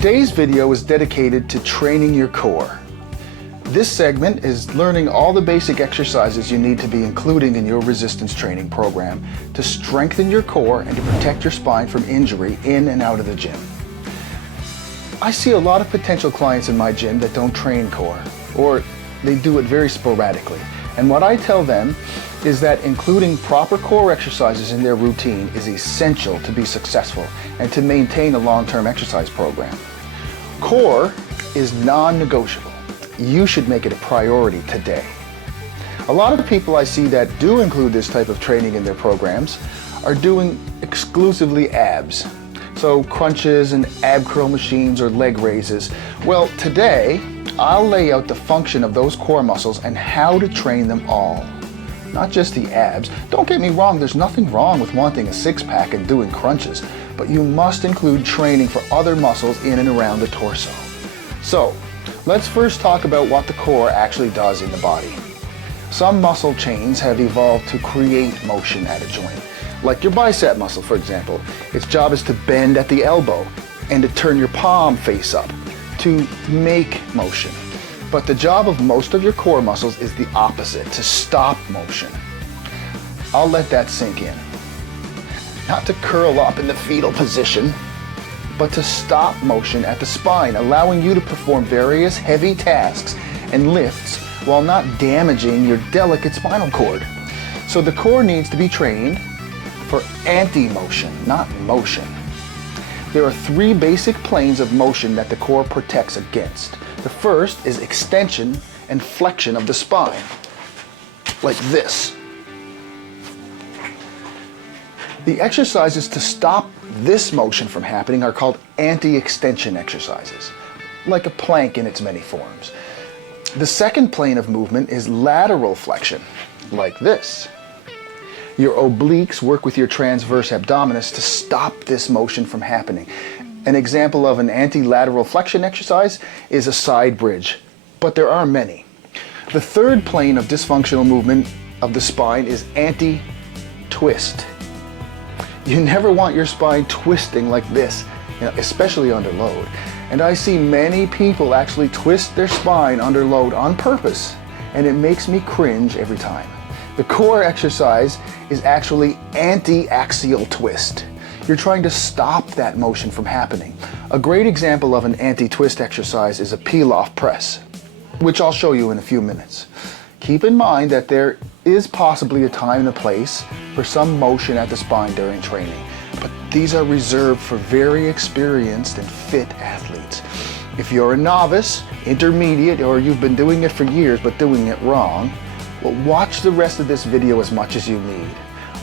Today's video is dedicated to training your core. This segment is learning all the basic exercises you need to be including in your resistance training program to strengthen your core and to protect your spine from injury in and out of the gym. I see a lot of potential clients in my gym that don't train core, or they do it very sporadically. And what I tell them is that including proper core exercises in their routine is essential to be successful and to maintain a long-term exercise program. Core is non-negotiable. You should make it a priority today. A lot of people I see that do include this type of training in their programs are doing exclusively abs. So crunches and ab curl machines or leg raises. Well, today I'll lay out the function of those core muscles and how to train them all. Not just the abs. Don't get me wrong, there's nothing wrong with wanting a six-pack and doing crunches, but you must include training for other muscles in and around the torso. So, let's first talk about what the core actually does in the body. Some muscle chains have evolved to create motion at a joint. Like your bicep muscle, for example. Its job is to bend at the elbow and to turn your palm face up, to make motion. But the job of most of your core muscles is the opposite, to stop motion. I'll let that sink in. Not to curl up in the fetal position, but to stop motion at the spine, allowing you to perform various heavy tasks and lifts while not damaging your delicate spinal cord. So the core needs to be trained for anti-motion, not motion. There are three basic planes of motion that the core protects against. The first is extension and flexion of the spine, like this. The exercises to stop this motion from happening are called anti-extension exercises, like a plank in its many forms. The second plane of movement is lateral flexion, like this. Your obliques work with your transverse abdominis to stop this motion from happening. An example of an anti-lateral flexion exercise is a side bridge, but there are many. The third plane of dysfunctional movement of the spine is anti-twist. You never want your spine twisting like this, especially under load. And I see many people actually twist their spine under load on purpose, and it makes me cringe every time. The core exercise is actually anti-axial twist. You're trying to stop that motion from happening. A great example of an anti-twist exercise is a Pilaff Press, which I'll show you in a few minutes. Keep in mind that there is possibly a time and a place for some motion at the spine during training, but these are reserved for very experienced and fit athletes. If you're a novice, intermediate, or you've been doing it for years but doing it wrong, well, watch the rest of this video as much as you need.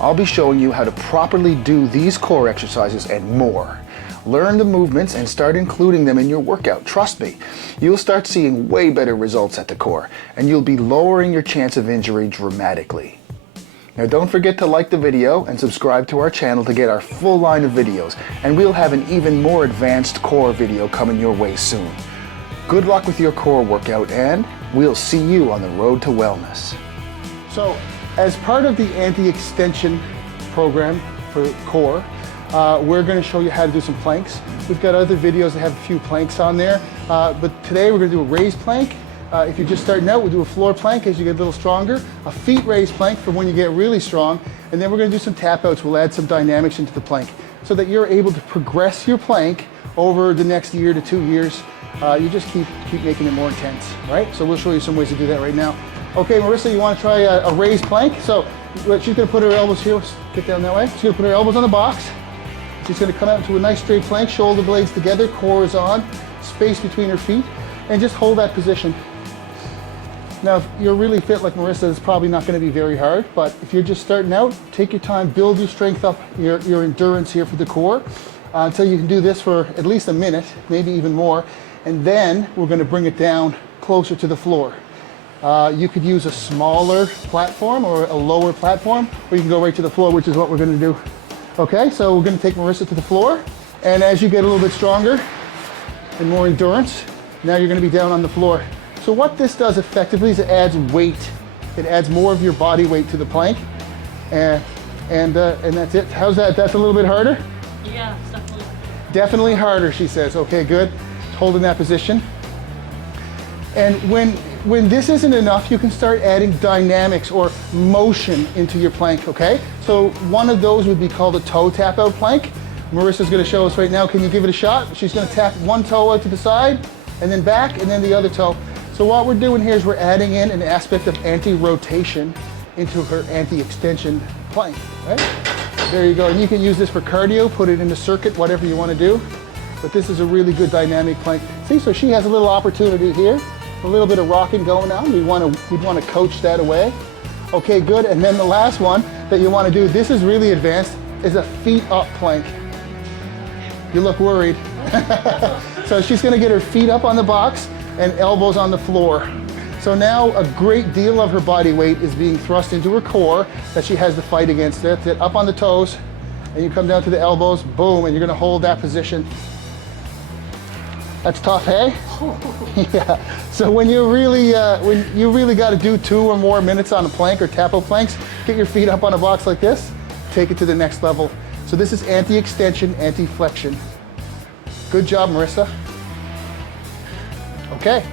I'll be showing you how to properly do these core exercises and more. Learn the movements and start including them in your workout. Trust me, you'll start seeing way better results at the core, and you'll be lowering your chance of injury dramatically. Now don't forget to like the video and subscribe to our channel to get our full line of videos, and we'll have an even more advanced core video coming your way soon. Good luck with your core workout, and we'll see you on the road to wellness. So, as part of the anti-extension program for core, we're going to show you how to do some planks. We've got other videos that have a few planks on there, but today we're going to do a raised plank. If you're just starting out, we'll do a floor plank as you get a little stronger, a feet raised plank for when you get really strong, and then we're going to do some tap outs. We'll add some dynamics into the plank so that you're able to progress your plank over the next year to 2 years. You just keep making it more intense, right? So we'll show you some ways to do that right now. Okay, Marissa, you want to try a raised plank? So she's going to put her elbows here. Get down that way. She's going to put her elbows on the box. She's going to come out into a nice straight plank, shoulder blades together, core is on, space between her feet, and just hold that position. Now, if you're really fit like Marissa, it's probably not going to be very hard, but if you're just starting out, take your time, build your strength up, your endurance here for the core, until you can do this for at least a minute, maybe even more, and then we're going to bring it down closer to the floor. You could use a smaller platform or a lower platform, or you can go right to the floor, which is what we're going to do. Okay, so we're going to take Marissa to the floor, and as you get a little bit stronger and more endurance, now you're going to be down on the floor. So what this does effectively is it adds weight. It adds more of your body weight to the plank, and that's it. How's that? That's a little bit harder? Yeah, definitely. Definitely harder, she says. Okay, good. hold in that position. And when this isn't enough, you can start adding dynamics or motion into your plank, okay? So one of those would be called a toe tap out plank. Marissa's gonna show us right now. Can you give it a shot? She's gonna tap one toe out to the side, and then back, and then the other toe. So what we're doing here is we're adding in an aspect of anti-rotation into her anti-extension plank, right? There you go, and you can use this for cardio, put it in the circuit, whatever you wanna do. But this is a really good dynamic plank. See, so she has a little opportunity here, a little bit of rocking going on. We'd wanna coach that away. Okay, good, and then the last one that you wanna do, this is really advanced, is a feet up plank. You look worried. So she's gonna get her feet up on the box and elbows on the floor. So now a great deal of her body weight is being thrust into her core that she has to fight against. That's it, up on the toes, and you come down to the elbows, boom, and you're gonna hold that position. That's tough, hey? Yeah. So when you really got to do 2 or more minutes on a plank or tap out planks, get your feet up on a box like this, take it to the next level. So this is anti-extension, anti-flexion. Good job, Marissa. Okay.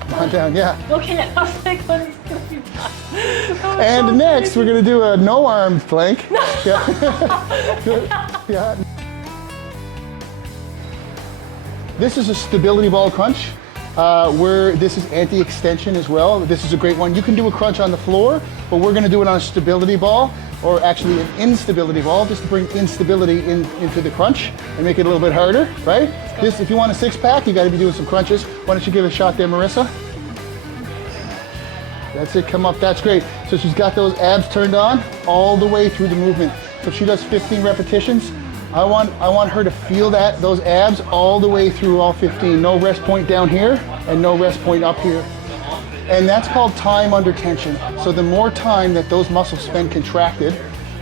Come on down, yeah. Okay, I was like, what is going to be done? And next, we're going to do a no-arm plank. Yeah. Good. Yeah. This is a stability ball crunch, where this is anti-extension as well. This is a great one. You can do a crunch on the floor, but we're going to do it on a stability ball, or actually an instability ball, just to bring instability into the crunch and make it a little bit harder, right? This, if you want a six-pack, you got to be doing some crunches. Why don't you give it a shot there, Marissa? That's it, come up, that's great. So she's got those abs turned on all the way through the movement. So she does 15 repetitions. I want her to feel those abs all the way through all 15. No rest point down here and no rest point up here. And that's called time under tension. So the more time that those muscles spend contracted,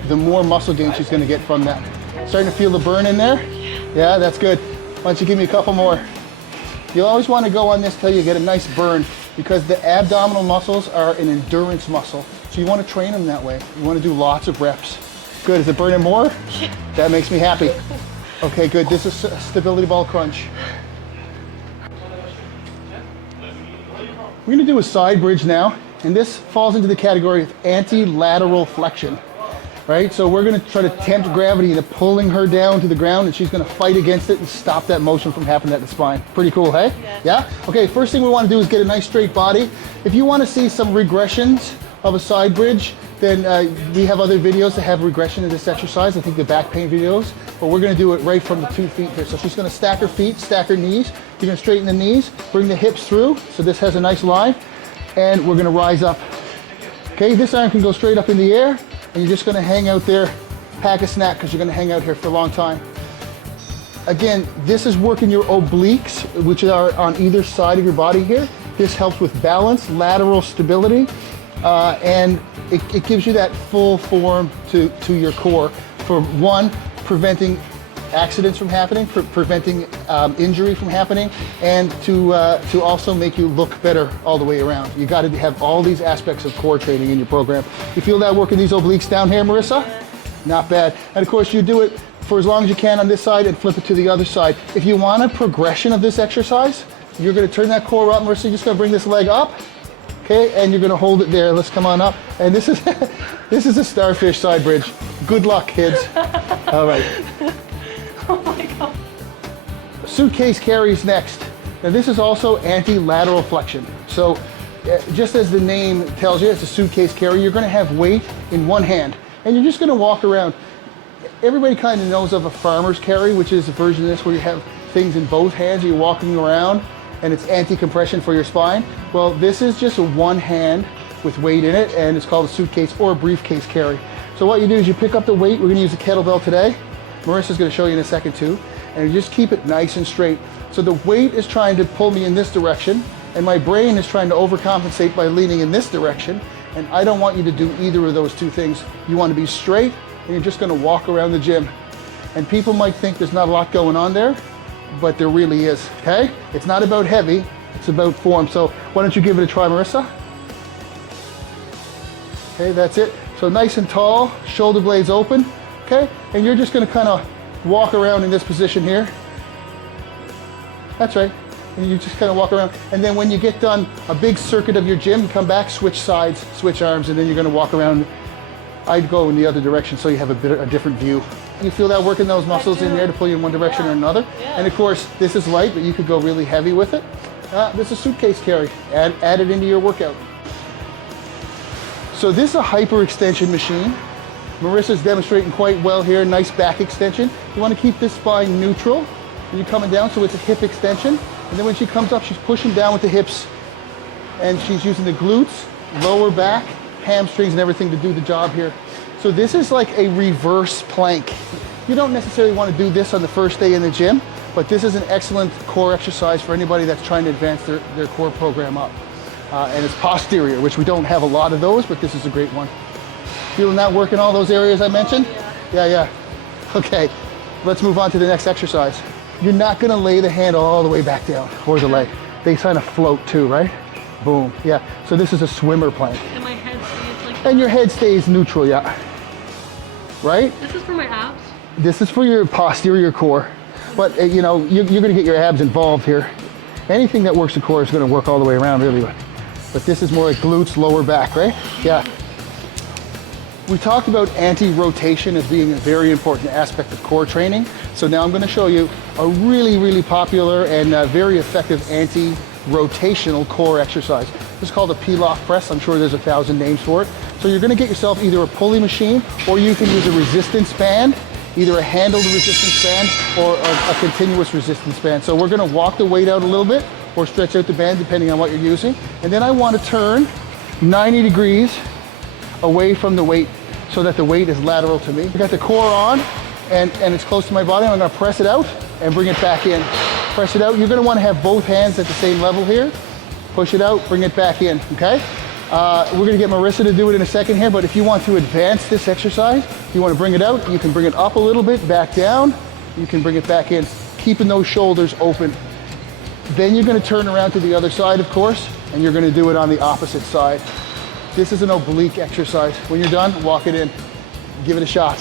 the more muscle gain she's gonna get from that. Starting to feel the burn in there? Yeah, that's good. Why don't you give me a couple more? You'll always wanna go on this till you get a nice burn, because the abdominal muscles are an endurance muscle. So you wanna train them that way. You wanna do lots of reps. Good, is it burning more? That makes me happy. Okay, good, this is a stability ball crunch. We're gonna do a side bridge now, and this falls into the category of anti-lateral flexion, right? So we're gonna try to tempt gravity into pulling her down to the ground, and she's gonna fight against it and stop that motion from happening at the spine. Pretty cool, hey? Yeah? Okay, first thing we wanna do is get a nice straight body. If you wanna see some regressions of a side bridge, then we have other videos that have regression of this exercise. I think the back pain videos, but we're gonna do it right from the 2 feet here. So she's gonna stack her feet, stack her knees. You're gonna straighten the knees, bring the hips through, so this has a nice line, and we're gonna rise up. Okay, this arm can go straight up in the air, and you're just gonna hang out there, pack a snack, because you're gonna hang out here for a long time. Again, this is working your obliques, which are on either side of your body here. This helps with balance, lateral stability, and it gives you that full form to your core. For one, preventing accidents from happening, preventing injury from happening, and to also make you look better all the way around. You got to have all these aspects of core training in your program. You feel that working these obliques down here, Marissa? Not bad. And of course, you do it for as long as you can on this side and flip it to the other side. If you want a progression of this exercise, you're going to turn that core up, Marissa. You're just going to bring this leg up. Okay, and you're gonna hold it there. Let's come on up. And this is this is a starfish side bridge. Good luck, kids. All right. Oh my God. Suitcase carries next. Now this is also anti-lateral flexion. So just as the name tells you, it's a suitcase carry. You're gonna have weight in one hand, and you're just gonna walk around. Everybody kind of knows of a farmer's carry, which is a version of this where you have things in both hands. You're walking around, and it's anti-compression for your spine. Well, this is just a one hand with weight in it, and it's called a suitcase or a briefcase carry. So what you do is you pick up the weight. We're gonna use a kettlebell today. Marissa's gonna show you in a second too. And you just keep it nice and straight. So the weight is trying to pull me in this direction, and my brain is trying to overcompensate by leaning in this direction. And I don't want you to do either of those two things. You wanna be straight, and you're just gonna walk around the gym. And people might think there's not a lot going on there, but there really is, okay? It's not about heavy, it's about form. So why don't you give it a try, Marissa? Okay, that's it. So nice and tall, shoulder blades open, okay? And you're just gonna kind of walk around in this position here. That's right. And you just kind of walk around. And then when you get done a big circuit of your gym, you come back, switch sides, switch arms, and then you're going to walk around. I'd go in the other direction so you have a different view. You feel that working those muscles in there to pull you in one direction or another. Yeah. And of course, this is light, but you could go really heavy with it. This is suitcase carry. Add it into your workout. So this is a hyperextension machine. Marissa's demonstrating quite well here. Nice back extension. You want to keep this spine neutral when you're coming down, so it's a hip extension. And then when she comes up, she's pushing down with the hips, and she's using the glutes, lower back, hamstrings, and everything to do the job here. So this is like a reverse plank. You don't necessarily want to do this on the first day in the gym, but this is an excellent core exercise for anybody that's trying to advance their core program up. And it's posterior, which we don't have a lot of those, but this is a great one. Feeling that work in all those areas I mentioned? Yeah. Okay, let's move on to the next exercise. You're not gonna lay the hand all the way back down, or the leg. They kind of float too, right? Boom, yeah. So this is a swimmer plank. And my head stays like And your head stays neutral, yeah. Right? This is for my abs? This is for your posterior core. But you know, you're gonna get your abs involved here. Anything that works the core is gonna work all the way around really. But this is more like glutes, lower back, right? Yeah. We talked about anti-rotation as being a very important aspect of core training. So now I'm going to show you a really, really popular and very effective anti-rotational core exercise. This is called a Pilaff Press. I'm sure there's 1,000 names for it. So you're going to get yourself either a pulley machine, or you can use a resistance band, either a handled resistance band or a continuous resistance band. So we're going to walk the weight out a little bit or stretch out the band depending on what you're using. And then I want to turn 90 degrees away from the weight so that the weight is lateral to me. I got the core on and it's close to my body. I'm gonna press it out and bring it back in. Press it out. You're gonna wanna have both hands at the same level here. Push it out, bring it back in, okay? We're gonna get Marissa to do it in a second here, but if you want to advance this exercise, you wanna bring it out, you can bring it up a little bit, back down, you can bring it back in, keeping those shoulders open. Then you're gonna turn around to the other side, of course, and you're gonna do it on the opposite side. This is an oblique exercise. When you're done, walk it in. Give it a shot.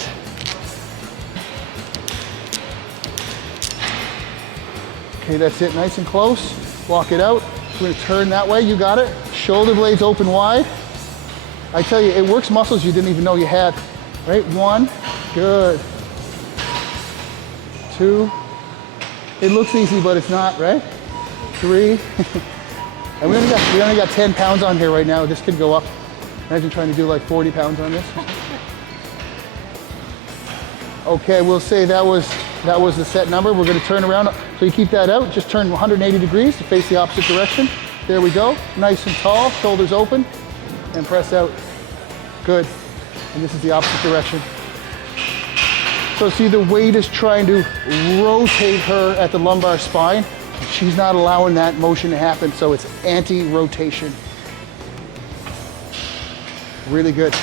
Okay, that's it, nice and close. Walk it out. We're gonna turn that way, you got it. Shoulder blades open wide. I tell you, it works muscles you didn't even know you had. Right, 1, good. 2, it looks easy, but it's not, right? 3, and we only got 10 pounds on here right now. This could go up. Imagine trying to do like 40 pounds on this. Okay, we'll say that was the set number. We're gonna turn around. So you keep that out, just turn 180 degrees to face the opposite direction. There we go, nice and tall, shoulders open, and press out. Good, and this is the opposite direction. So see, the weight is trying to rotate her at the lumbar spine. She's not allowing that motion to happen, so it's anti-rotation. Really good.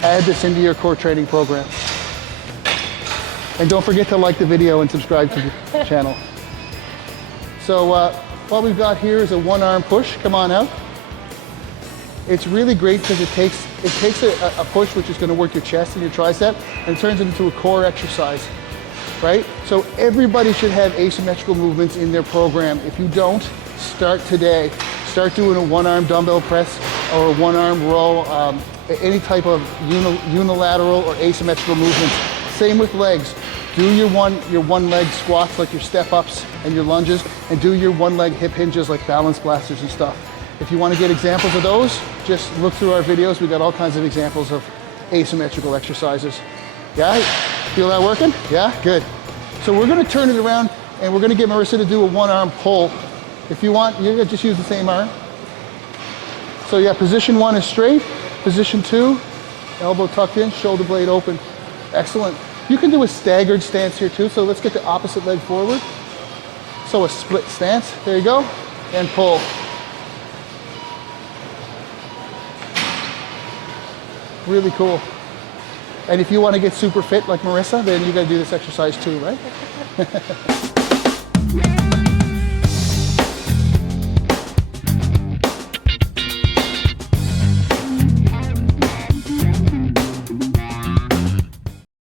Add this into your core training program. And don't forget to like the video and subscribe to the channel. So what we've got here is a one-arm push. Come on out. It's really great because it takes a push which is going to work your chest and your tricep and turns it into a core exercise, right? So everybody should have asymmetrical movements in their program. If you don't, start today. Start doing a one-arm dumbbell press or a one-arm row, any type of unilateral or asymmetrical movements. Same with legs. Do your one leg squats like your step ups and your lunges, and do your one leg hip hinges like balance blasters and stuff. If you want to get examples of those, just look through our videos. We've got all kinds of examples of asymmetrical exercises. Yeah, feel that working? Yeah, good. So we're gonna turn it around and we're gonna get Marissa to do a one-arm pull. If you want, you just use the same arm. So yeah, position 1 is straight. Position 2, elbow tucked in, shoulder blade open. Excellent. You can do a staggered stance here too, so let's get the opposite leg forward. So a split stance, there you go, and pull. Really cool. And if you want to get super fit like Marissa, then you got to do this exercise too, right?